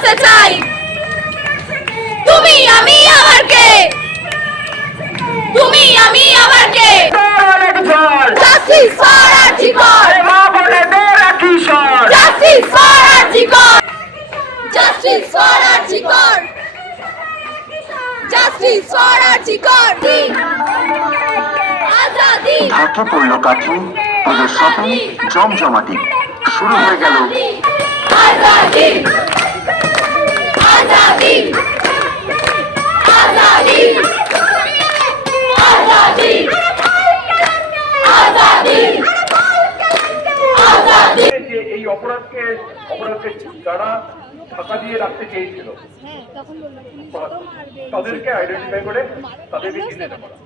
বাঁচতে চাই। তুমি আমি আবার কে, তুমি আমি আবার কে? Justice for RG Kar, justice for RG Kar, justice for RG Kar, justice for RG Kar. আজাদি ঢাকে পড়ল কাঠি, তাদের শপিং জমজমাটি শুরু হয়ে গেল। আজাদি আজাদি আজাদি আজাদি আজাদি আজাদি। যে এই অপরাধকে যারা ঢাকা দিয়ে রাখতে চেয়েছিল তাদেরকে আইডেন্টিফাই করে তাদেরকে চিহ্নিত করা।